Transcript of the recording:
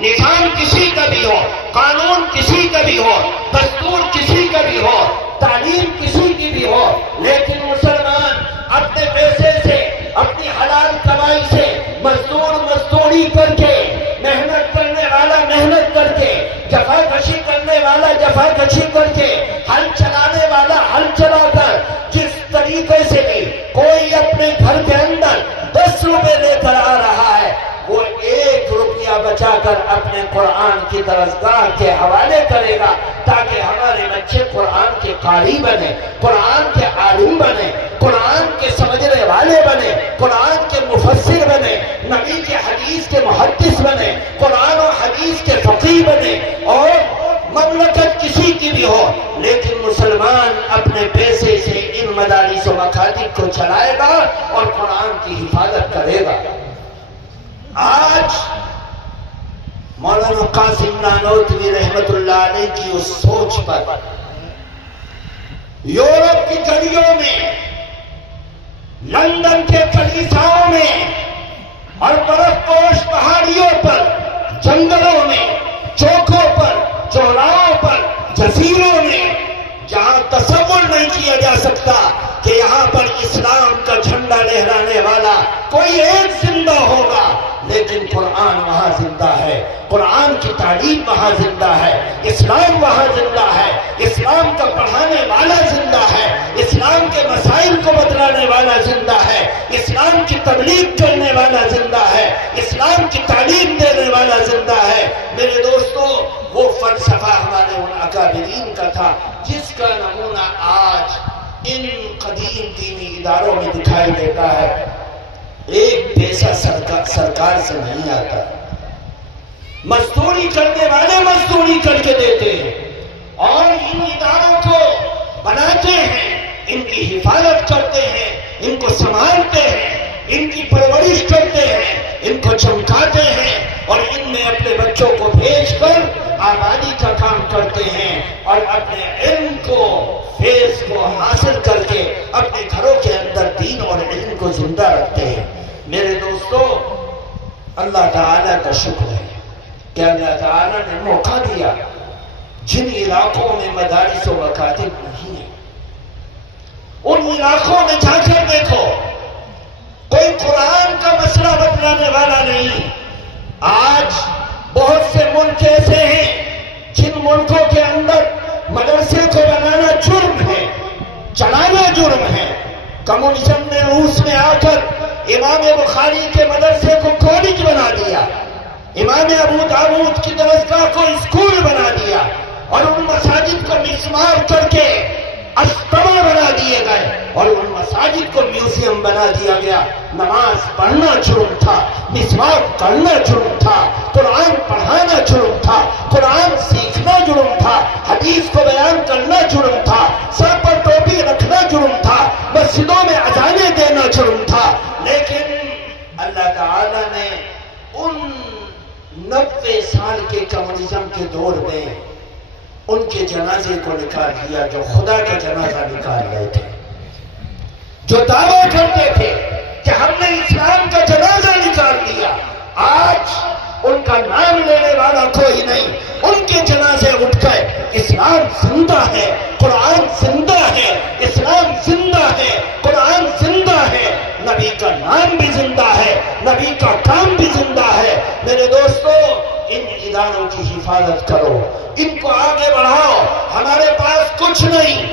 نظام کسی کا بھی ہو، قانون کسی کا بھی ہو، دستور کسی کا بھی ہو، تعلیم کسی کی بھی ہو، لیکن مسلمان اپنے پیسے سے، اپنی حلال کمائی سے مزدوری کر کے، محنت کرنے والا محنت کر کے، جفا کشی کرنے والا جفا کشی کر کے، ہل چلانے والا ہل چلا کر، جس طریقے سے بھی کوئی اپنے گھر کے اندر 10 روپے لے کر آ رہا ہے، وہ 1 روپیہ بچا کر اپنے قرآن کی درسگاہ کے حوالے کرے گا تاکہ ہمارے بچے قرآن کے قاری بنے، قرآن کے عالم بنے، قرآن کے سمجھنے والے بنے، قرآن کے مفسر بنے، نبی کے حدیث کے محدث بنے، قرآن و حدیث کے فقیہ بنے۔ اور مملکت کسی کی بھی ہو، لیکن مسلمان اپنے پیسے سے ان مدارس و مکاتب کو چلائے گا اور قرآن کی حفاظت کرے گا۔ آج مولانا قاسم نانوتوی رحمت اللہ علیہ کی اس سوچ پر یورپ کی گلیوں میں، لندن کے کلیساؤں میں اور برف پوش پہاڑیوں پر، جنگلوں میں، چوکوں پر، چوراہوں پر، جزیروں میں، جہاں تصور نہیں کیا جا سکتا کہ یہاں پر اسلام کا جھنڈا لہرانے والا کوئی ایک زندہ ہوگا، لیکن قرآن وہاں زندہ ہے، قرآن کی تعلیم وہاں زندہ ہے، اسلام وہاں زندہ ہے، اسلام کا پڑھانے والا زندہ ہے، اسلام کے مسائل کو بتلانے والا زندہ ہے، اسلام کی تبلیغ کرنے والا زندہ ہے، اسلام کی تعلیم دینے والا زندہ ہے۔ میرے دوستو، وہ فلسفہ ہمارے ان اکابرین کا تھا جس کا نمونہ آج ان قدیم دینی اداروں میں دکھائی دیتا ہے۔ ایک پیسہ سرکار سے نہیں آتا، مزدوری کرنے والے مزدوری کر کے دیتے ہیں اور ان اداروں کو بناتے ہیں، ان کی حفاظت کرتے ہیں، ان کو سنبھالتے ہیں، ان کی پرورش کرتے ہیں، ان کو چمکاتے ہیں اور ان میں اپنے بچوں کو بھیج کر آبادی کا کام کرتے ہیں اور اپنے علم کو، فیض کو حاصل کر کے اپنے گھروں کے اندر دین اور علم کو زندہ رکھتے ہیں۔ میرے دوستو، اللہ تعالیٰ کا شکر ہے کہ اللہ تعالیٰ نے موقع دیا۔ جن علاقوں میں مدارس و مکاتب نہیں ہیں، ان علاقوں میں جا کر دیکھو، کوئی قرآن کا مسئلہ بتلانے والا نہیں۔ آج بہت سے ملک ایسے ہیں جن ملکوں کے اندر مدرسے کو بنانا جرم ہے، چلانا جرم ہے۔ کمیونزم نے روس میں آ کر امام بخاری کے مدرسے کو کالج بنا دیا، امام ابو داؤد کی درسگاہ کو اسکول بنا دیا اور ان مساجد کو مسمار کر کے استوا بنا دیے گئے اور ان مساجد کو میوزیم بنا دیا گیا۔ نماز پڑھنا جرم تھا، مسواک کرنا جرم تھا، قرآن پڑھانا جرم تھا، قرآن سیکھنا جرم تھا، حدیث کو بیان کرنا جرم تھا، سر پر ٹوپی رکھنا جرم تھا، مسجدوں میں اذانیں دینا جرم تھا۔ لیکن اللہ تعالیٰ نے ان 90 سال کے کمیونزم کے دور میں ان کے جنازے کو نکال دیا جو خدا کا جنازہ نکال رہے تھے، جو دعویٰ کرتے تھے کہ ہم نے اسلام کا جنازہ نکال دیا۔ آج ان کا نام لینے والا کوئی نہیں، ان کے جنازے اٹھ گئے۔ اسلام زندہ ہے، قرآن زندہ ہے، اسلام زندہ ہے، قرآن زندہ ہے، نبی کا نام بھی زندہ ہے، نبی کا کام بھی زندہ ہے۔ میرے دوستو، ان اداروں کی حفاظت کرو، ان کو آگے بڑھاؤ۔ ہمارے پاس کچھ نہیں،